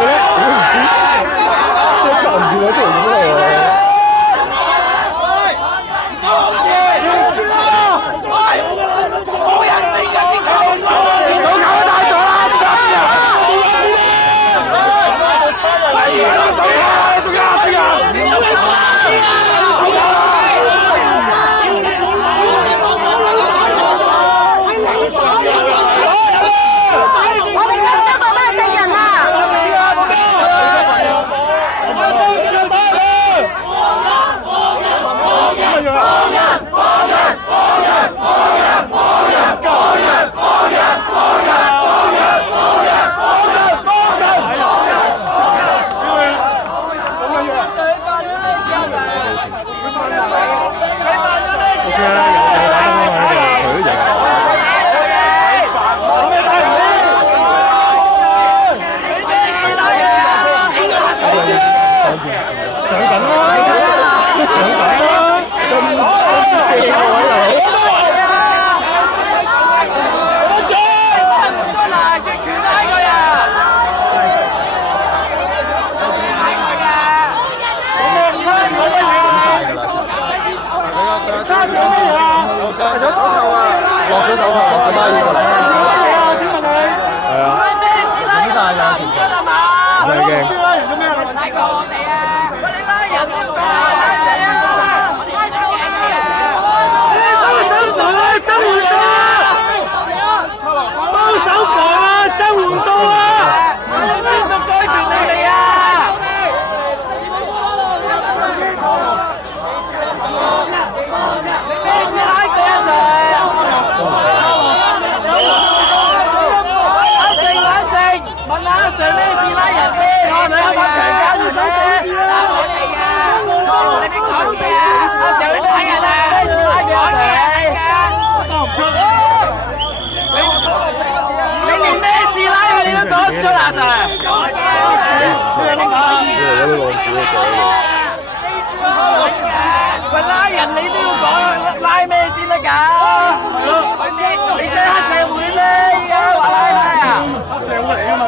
句咧，我唔知，即係撳住我做咗嚟。落咗手球，阿媽要過嚟。請問你係啊？影曬㗎，唔出啊嘛？唔係嘅。大過我哋啊！喂，你拉人嗰個啊！周援道啊！幫手防啊！周援道啊！先續再傳嚟啊！你咩事拉佢啊？Sir？問下阿 Sir 咩事拉人先？我哋啱啱強姦完咧，打我哋啊！你邊講嘢啊？阿 Sir 你打人啊？咩事拉嘅阿 Sir？講唔出。你連咩事拉佢你都講唔出阿 Sir？講嘅。咩講啊？喂，拉人你都要講拉咩先得㗎？你真係黑社會咩？而家話拉啊？黑社會嚟㗎嘛？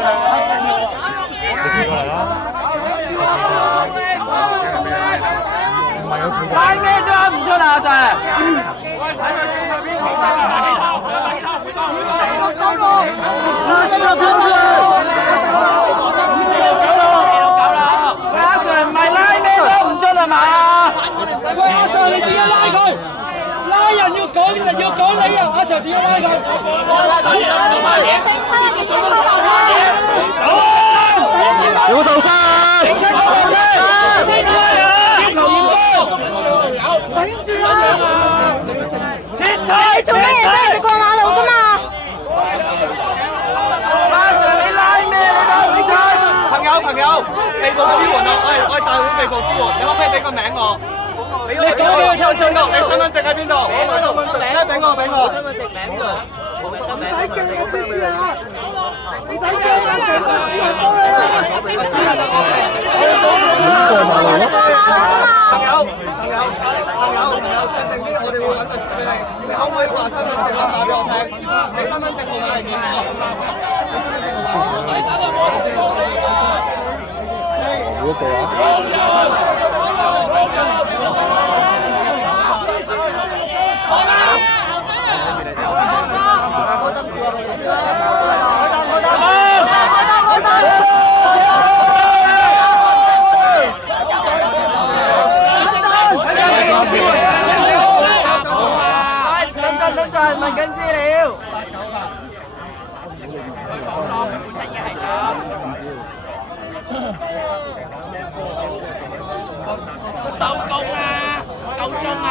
拉咩都噏唔出啊！阿 Sir， 喂阿 Sir 唔係拉咩都噏唔出係嘛？喂阿 Sir 你點樣拉佢？拉人要講你啊！阿 Sir 點樣拉佢？有冇受傷？警察過車！要求驗傷！頂住啊！你做咩嘢啫？你過馬路㗎嘛？阿 Sir 你拉咩你都唔出？朋友，被捕支援啊！我係大會被捕支援，你可唔可以俾個名我？你講俾我聽先得，你身份證喺邊度？俾我。身份證名度。唔使驚，我知知啊！唔使驚啊！成個市民幫你啦！朋友，鎮定啲，我哋會揾律師俾你。你可唔可以話身份證號碼俾我聽？你身份證號碼係幾多？你身份證號碼唔使打個波俾我哋啊！嗰個啊？等陣問緊資料。鬥功啊！夠鐘啊！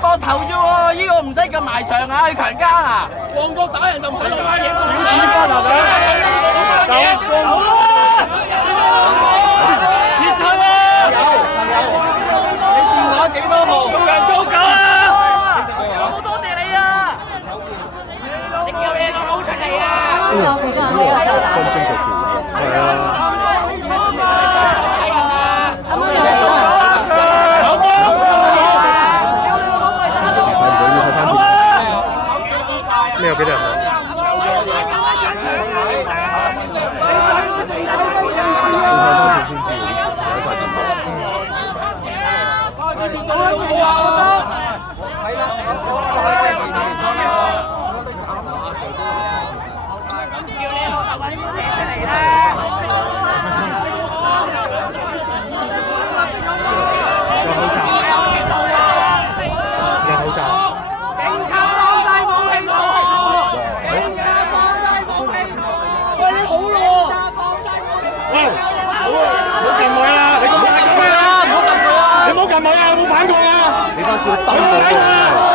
膊頭啫喎，呢個唔使咁埋牆啊，去強姦啊！旺角打人就唔使落翻影，點屎忽係咪？好啦，撤退啦！你電話幾多號？做人做狗啊！好多謝你啊！你叫你老佬出嚟啊！有幾個人比較手打？分鐘就條係啊。啱啱有幾多人比較手？睇唔到要睇翻電視。呢有幾多人啊？你翻少燈